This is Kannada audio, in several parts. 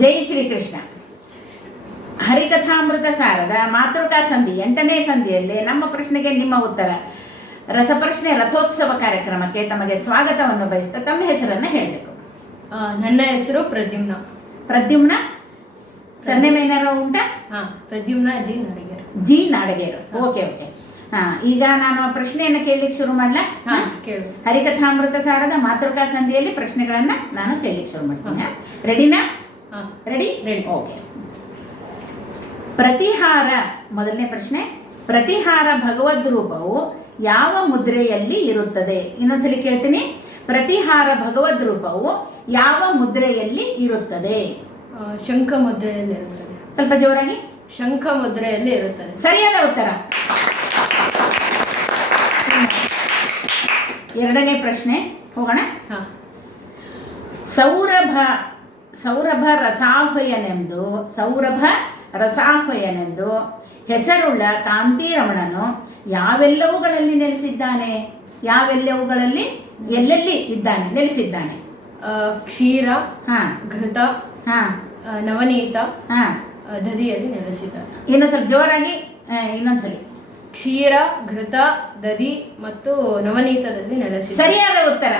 ಜೈ ಶ್ರೀ ಕೃಷ್ಣ ಹರಿಕಥಾಮೃತ ಸಾರದ ಮಾತೃಕಾ ಸಂಧಿ ಎಂಟನೇ ಸಂಧಿಯಲ್ಲಿ ನಮ್ಮ ಪ್ರಶ್ನೆಗೆ ನಿಮ್ಮ ಉತ್ತರ. ರಸಪ್ರಶ್ನೆ ರಥೋತ್ಸವ ಕಾರ್ಯಕ್ರಮಕ್ಕೆ ತಮಗೆ ಸ್ವಾಗತವನ್ನು ಬಯಸ್ತಾ ತಮ್ಮ ಹೆಸರನ್ನು ಹೇಳಬೇಕು. ನನ್ನ ಹೆಸರು ಪ್ರದ್ಯುಮ್ನ. ಪ್ರದ್ಯುಮ್ನ? ಸನ್ನೆ ಏನಾರು ಉಂಟಾ? ಹಾಂ ಪ್ರದ್ಯುಮ್ನ ಜಿ ನಾಡಗೇರು. ಜಿ ನಾಡಗೇರು. Okay okay. ಹಾಂ ಈಗ ನಾನು ಪ್ರಶ್ನೆಯನ್ನು ಕೇಳಲಿಕ್ಕೆ ಶುರು ಮಾಡಲ? ಹಾ ಕೇಳು. ಹರಿಕಥಾಮೃತ ಸಾರದ ಮಾತೃಕಾ ಸಂಧಿಯಲ್ಲಿ ಪ್ರಶ್ನೆಗಳನ್ನ ನಾನು ಕೇಳಲಿಕ್ಕೆ ಶುರು ಮಾಡ್ತೀನಿ. ರೆಡಿನಾ? Ready Ready. ಓಕೆ ಪ್ರತಿಹಾರ ಮೊದಲನೇ ಪ್ರಶ್ನೆ. ಪ್ರತಿಹಾರ ಭಗವದ್ ರೂಪವು ಯಾವ ಮುದ್ರೆಯಲ್ಲಿ ಇರುತ್ತದೆ? ಇನ್ನೊಂದ್ಸಲಿ ಕೇಳ್ತೀನಿ. ಪ್ರತಿಹಾರ ಭಗವದ್ ರೂಪವು ಯಾವ ಮುದ್ರೆಯಲ್ಲಿ ಇರುತ್ತದೆ? ಶಂಖ ಮುದ್ರೆಯಲ್ಲಿ ಇರುತ್ತದೆ. ಸ್ವಲ್ಪ ಜೋರಾಗಿ. ಶಂಖ ಮುದ್ರೆಯಲ್ಲಿ ಇರುತ್ತದೆ. ಸರಿಯಾದ ಉತ್ತರ. ಎರಡನೇ ಪ್ರಶ್ನೆ. ಹೋಗೋಣ. ಹಾ. ಸೌರಭ ಸೌರಭ ರಸಾಹ್ವಯನೆಂದು ಸೌರಭ ರಸಾಹ್ವಯನೆಂದು ಹೆಸರುಳ್ಳ ಕಾಂತಿರಮಣನು ಯಾವೆಲ್ಲವುಗಳಲ್ಲಿ ನೆಲೆಸಿದ್ದಾನೆ? ಯಾವೆಲ್ಲವುಗಳಲ್ಲಿ ಎಲ್ಲೆಲ್ಲಿ ಇದ್ದಾನೆ? ನೆಲೆಸಿದ್ದಾನೆ. ಕ್ಷೀರ ಹಾಂ. ಘೃತ ಹಾಂ. ನವನೀತ ಹಾಂ. ದದಿಯಲ್ಲಿ ನೆಲೆಸಿದ್ದಾನೆ. ಇನ್ನೊಂದು ಸ್ವಲ್ಪ ಜೋರಾಗಿ ಇನ್ನೊಂದ್ಸಲಿ. ಕ್ಷೀರ ಘೃತ ದದಿ ಮತ್ತು ನವನೀತದಲ್ಲಿ ನೆಲೆಸಿ ಸರಿಯಾದ ಉತ್ತರ.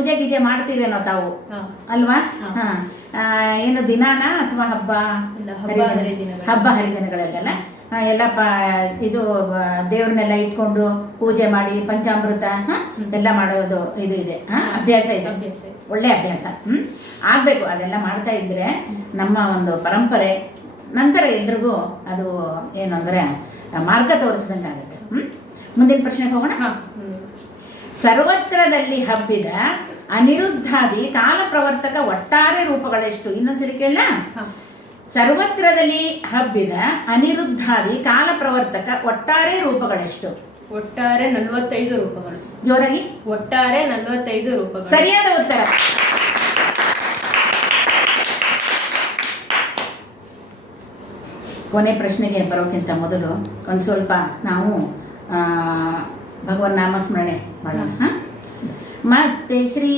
ಪೂಜೆ ಗೀಜೆ ಮಾಡ್ತೀವೇನೋ ತಾವು? ಅಲ್ವಾ? ಏನು ದಿನಾನ ಅಥವಾ ಹಬ್ಬ? ಹಬ್ಬ ಹರಿದಿನ- ಹಬ್ಬ ಹರಿದಿನಗಳಲ್ಲೆಲ್ಲ? ಎಲ್ಲ ಪ ಇದು ದೇವ್ರನ್ನೆಲ್ಲ ಇಟ್ಕೊಂಡು ಪೂಜೆ ಮಾಡಿ ಪಂಚಾಮೃತ ಎಲ್ಲ ಮಾಡೋದು ಇದು ಇದೆ. ಅಭ್ಯಾಸ ಇದೆ. ಅಭ್ಯಾಸ ಇದೆ. ಒಳ್ಳೆ ಅಭ್ಯಾಸ. ಹ್ಮ್? ಆಗ್ಬೇಕು. ಅದೆಲ್ಲ ಮಾಡ್ತಾ ಇದ್ರೆ ನಮ್ಮ ಒಂದು ಪರಂಪರೆ ನಂತರ ಎಲ್ರಿಗೂ ಅದು ಏನು ಅಂದ್ರೆ ಮಾರ್ಗ ತೋರಿಸಿದಂಗೆ ಆಗುತ್ತೆ. ಹ್ಮ್? ಮುಂದಿನ ಪ್ರಶ್ನೆಗೆ ಹೋಗೋಣ? ಸರ್ವತ್ರದಲ್ಲಿ ಹಬ್ಬಿದ ಅನಿರುದ್ಧಾದಿ ಕಾಲ ಪ್ರವರ್ತಕ ಒಟ್ಟಾರೆ ರೂಪಗಳೆಷ್ಟು? ಇನ್ನೊಂದ್ಸಲಿ ಕೇಳ ಸರ್ವತ್ರದಲ್ಲಿ ಹಬ್ಬಿದ ಅನಿರುದ್ಧಾದಿ ಕಾಲ ಪ್ರವರ್ತಕ ಒಟ್ಟಾರೆ ರೂಪಗಳೆಷ್ಟು? ಒಟ್ಟಾರೆ ನಲವತ್ತೈದು ರೂಪಗಳು. ಜೋರಾಗಿ. ಒಟ್ಟಾರೆ ನಲವತ್ತೈದು ರೂಪಗಳು. ಸರಿಯಾದ ಉತ್ತರ. ಕೊನೆ ಪ್ರಶ್ನೆಗೆ ಬರೋಕ್ಕಿಂತ ಮೊದಲು ಒಂದು ಸ್ವಲ್ಪ ನಾವು ಭಗವನ್ ನಾಮಸ್ಮರಣೆ ಮಾಡೋಣ ಹ? ಮತ್ತೆ ಶ್ರೀ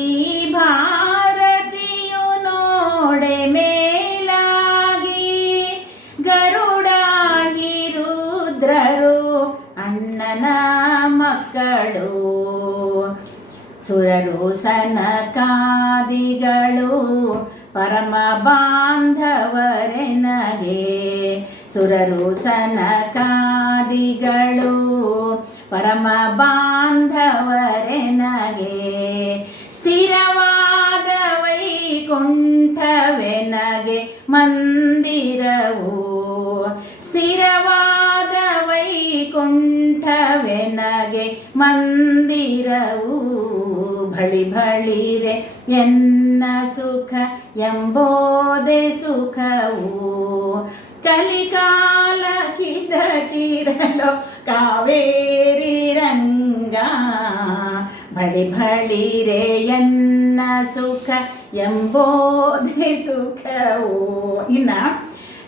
ಭಾರತಿಯು ನೋಡೆ ಮೇಲಾಗಿ, ಗರುಡಾಗಿ ರುದ್ರರು ಅಣ್ಣನ ಮಕ್ಕಳು. ಸುರರು ಸನಕಾದಿಗಳು ಪರಮ ಬಾಂಧವರೆನಗೆ ಸುರರು ಸನಕಾದಿಗಳು ಪರಮ ಬಾಂಧವರೆನಗೆ ಮಂದಿರವು ಬಳಿ ಬಳಿರೆ ಎನ್ನ ಸುಖ ಎಂಬೋದೆ ಸುಖವು? ಕಲಿಕಾಲ ಕಿರಲು ಕಾವೇರಿ ರಂಗ. ಬಳಿ ಬಳಿರೆ ಎನ್ನ ಸುಖ ಎಂಬೋದೆ ಸುಖವು? ಇನ್ನ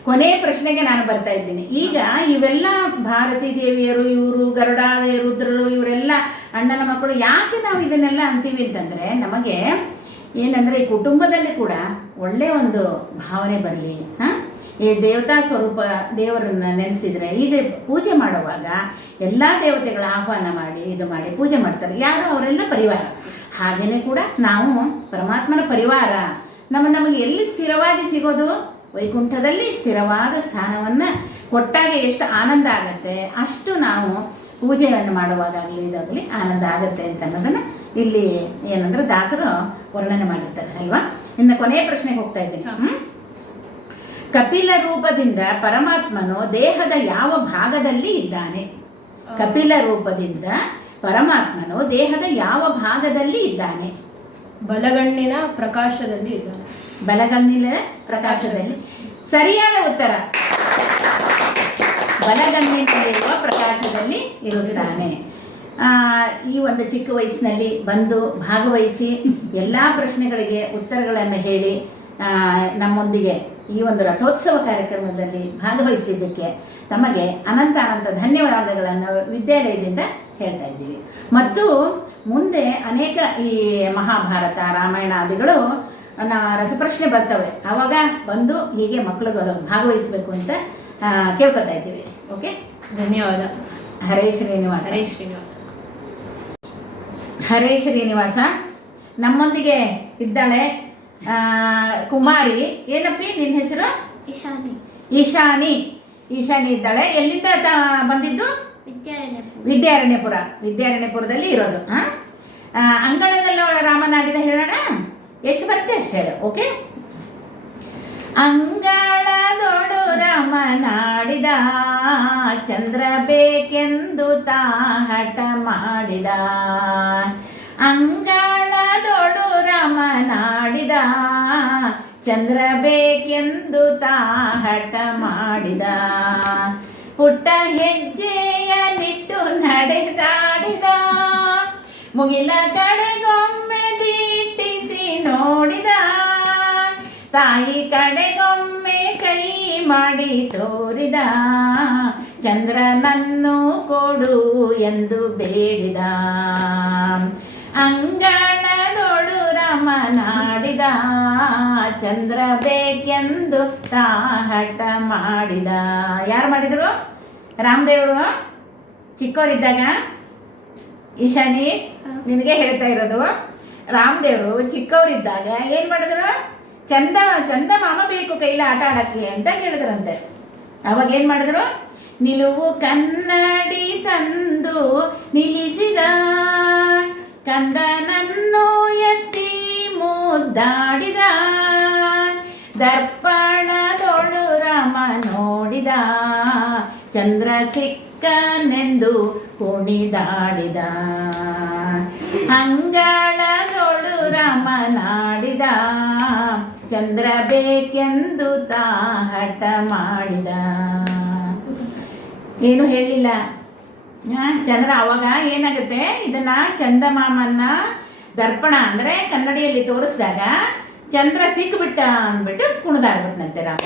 ಕೊನೆ ಪ್ರಶ್ನೆಗೆ ನಾನು ಬರ್ತಾ ಇದ್ದೀನಿ. ಈಗ ಇವೆಲ್ಲ ಭಾರತೀ ದೇವಿಯರು, ಇವರು ಗರುಡಾದ ರುದ್ರರು, ಇವರೆಲ್ಲ ಅಣ್ಣನ ಮಕ್ಕಳು ಯಾಕೆ ನಾವು ಇದನ್ನೆಲ್ಲ ಅಂತೀವಿ ಅಂತಂದರೆ ನಮಗೆ ಏನಂದರೆ ಈ ಕುಟುಂಬದಲ್ಲಿ ಕೂಡ ಒಳ್ಳೆಯ ಒಂದು ಭಾವನೆ ಬರಲಿ, ಹಾಂ? ಈ ದೇವತಾ ಸ್ವರೂಪ ದೇವರನ್ನು ನೆನೆಸಿದರೆ, ಈಗ ಪೂಜೆ ಮಾಡುವಾಗ ಎಲ್ಲ ದೇವತೆಗಳ ಆಹ್ವಾನ ಮಾಡಿ, ಇದು ಮಾಡಿ ಪೂಜೆ ಮಾಡ್ತಾರೆ. ಯಾರು ಅವರೆಲ್ಲ ಪರಿವಾರ. ಹಾಗೆಯೇ ಕೂಡ ನಾವು ಪರಮಾತ್ಮನ ಪರಿವಾರ, ನಮ್ಮ ನಮಗೆ ಎಲ್ಲಿ ಸ್ಥಿರವಾಗಿ ಸಿಗೋದು? ವೈಕುಂಠದಲ್ಲಿ ಸ್ಥಿರವಾದ ಸ್ಥಾನವನ್ನು ಕೊಟ್ಟಾಗ ಎಷ್ಟು ಆನಂದ ಆಗುತ್ತೆ ಅಷ್ಟು ನಾವು ಪೂಜೆಯನ್ನು ಮಾಡುವಾಗಲಿ ಇದಾಗಲಿ ಆನಂದ ಆಗತ್ತೆ ಅಂತ ಅನ್ನೋದನ್ನು ಇಲ್ಲಿ ಏನಂದ್ರೆ ದಾಸರು ವರ್ಣನೆ ಮಾಡಿರ್ತಾರೆ ಅಲ್ವಾ? ಇನ್ನು ಕೊನೆಯ ಪ್ರಶ್ನೆಗೆ ಹೋಗ್ತಾ ಇದ್ದೀನಿ. ಹ್ಮ್? ಕಪಿಲ ರೂಪದಿಂದ ಪರಮಾತ್ಮನು ದೇಹದ ಯಾವ ಭಾಗದಲ್ಲಿ ಇದ್ದಾನೆ? ಕಪಿಲ ರೂಪದಿಂದ ಪರಮಾತ್ಮನು ದೇಹದ ಯಾವ ಭಾಗದಲ್ಲಿ ಇದ್ದಾನೆ? ಬಲಗಣ್ಣಿನ ಪ್ರಕಾಶದಲ್ಲಿ ಇದ್ದಾನೆ. ಬಲಗಣ್ಣಿನ ಪ್ರಕಾಶದಲ್ಲಿ. ಸರಿಯಾದ ಉತ್ತರ. ಬಲಗಣ್ಣಿನಲ್ಲಿರುವ ಪ್ರಕಾಶದಲ್ಲಿ ಇರುತ್ತಾನೆ. ಈ ಒಂದು ಚಿಕ್ಕ ವಯಸ್ಸಿನಲ್ಲಿ ಬಂದು ಭಾಗವಹಿಸಿ ಎಲ್ಲ ಪ್ರಶ್ನೆಗಳಿಗೆ ಉತ್ತರಗಳನ್ನು ಹೇಳಿ ನಮ್ಮೊಂದಿಗೆ ಈ ಒಂದು ರಥೋತ್ಸವ ಕಾರ್ಯಕ್ರಮದಲ್ಲಿ ಭಾಗವಹಿಸಿದ್ದಕ್ಕೆ ತಮಗೆ ಅನಂತ ಅನಂತ ಧನ್ಯವಾದಗಳನ್ನು ವಿದ್ಯಾಲಯದಿಂದ ಹೇಳ್ತಾ ಇದ್ದೀವಿ. ಮತ್ತು ಮುಂದೆ ಅನೇಕ ಈ ಮಹಾಭಾರತ, ರಾಮಾಯಣಾದಿಗಳು ನ ರಸಪ್ರಶ್ನೆ ಬರ್ತವೆ. ಆವಾಗ ಬಂದು ಹೀಗೆ ಮಕ್ಕಳುಗಳು ಭಾಗವಹಿಸಬೇಕು ಅಂತ ಕೇಳ್ಕೊತಾ ಇದ್ದೀವಿ. ಓಕೆ ಧನ್ಯವಾದ. ಹರೇ ಶ್ರೀನಿವಾಸ ಹರೇ ಶ್ರೀನಿವಾಸ. ಹರೇ ಶ್ರೀನಿವಾಸ ನಮ್ಮೊಂದಿಗೆ ಇದ್ದಾಳೆ ಕುಮಾರಿ. ಏನಪ್ಪಿ ನಿನ್ನ ಹೆಸರು? ಈಶಾನಿ. ಈಶಾನಿ. ಈಶಾನಿ ಇದ್ದಾಳೆ. ಎಲ್ಲಿಂದ ತ- ಬಂದಿದ್ದು? ವಿದ್ಯಾರಣ್ಯಪುರ. ವಿದ್ಯಾರಣ್ಯಪುರ. ವಿದ್ಯಾರಣ್ಯಪುರದಲ್ಲಿ ಇರೋದು ಹಾಂ ಆ, ಅಂಗಳದಲ್ಲಿ ಅವಳ ರಾಮನಾಡಿದ ಹೇಳೋಣ? ಎಷ್ಟು ಬರುತ್ತೆ ಅಷ್ಟೇ ಓಕೆ ಅಂಗಳದೊಳು ರಮನಾಡಿದ ಚಂದ್ರ ಬೇಕೆಂದು ತಾ ಹಠ ಮಾಡಿದ. ಅಂಗಳದೊಡು ರಮನಾಡಿದ ಚಂದ್ರ ಬೇಕೆಂದು ತಾ ಹಠ ಮಾಡಿದ. ಪುಟ್ಟ ಹೆಜ್ಜೆಯ ನಿಟ್ಟು ನಡೆದಾಡಿದ. ಮುಗಿಲ ಕಡೆಗೊಮ್ಮೆ ತಾಯಿ ಕಡೆಗೊಮ್ಮೆ ಕೈ ಮಾಡಿ ತೋರಿದ, ಚಂದ್ರನನ್ನು ಕೊಡು ಎಂದು ಬೇಡಿದ. ಅಂಗಣದೊಡು ರಮನಾಡಿದ, ಚಂದ್ರ ಬೇಕೆಂದು ತಾ ಹಠ ಮಾಡಿದ. ಯಾರು ಮಾಡಿದರು? ರಾಮದೇವರು? ಚಿಕ್ಕವರಿದ್ದಾಗ ಈಶಾನಿ, ನಿನಗೆ ಹೇಳ್ತಾ ಇರೋದು. ರಾಮದೇವರು ಚಿಕ್ಕವರಿದ್ದಾಗ ಏನು ಮಾಡಿದ್ರು? ಚಂದ ಚಂದ ಮಾಮ ಬೇಕು ಕೈಲ ಆಟ ಆಡಕ್ಕೆ ಅಂತ ಹೇಳಿದ್ರಂತೆ. ಅವಾಗ ಏನು ಮಾಡಿದ್ರು? ನಿಲುವು ಕನ್ನಡಿ ತಂದು ನಿಲ್ಲಿಸಿದ. ಕಂದನನ್ನು ಎತ್ತಿ ಮುದ್ದಾಡಿದ. ದರ್ಪಣದೊಳು ರಾಮ ನೋಡಿದ. ಚಂದ್ರ ಸಿಕ್ಕನೆಂದು ಕುಣಿದಾಡಿದ. ಅಂಗಳದೊಳು ರಾಮನಾಡಿದ ಚಂದ್ರ ಬೇಕೆಂದು ತಾ ಹಠ ಮಾಡಿದ. ಏನು ಹೇಳಿಲ್ಲ? ಚಂದ್ರ, ಅವಾಗ ಏನಾಗುತ್ತೆ? ಇದನ್ನ ಚಂದಮಾಮನ್ನ ದರ್ಪಣ ಅಂದರೆ ಕನ್ನಡಿಯಲ್ಲಿ ತೋರಿಸಿದಾಗ ಚಂದ್ರ ಸಿಕ್ಕಿಬಿಟ್ಟ ಅಂದ್ಬಿಟ್ಟು ಕುಣಿದಾಡ್ಬಿಟ್ನಂತೆ ರಾಮ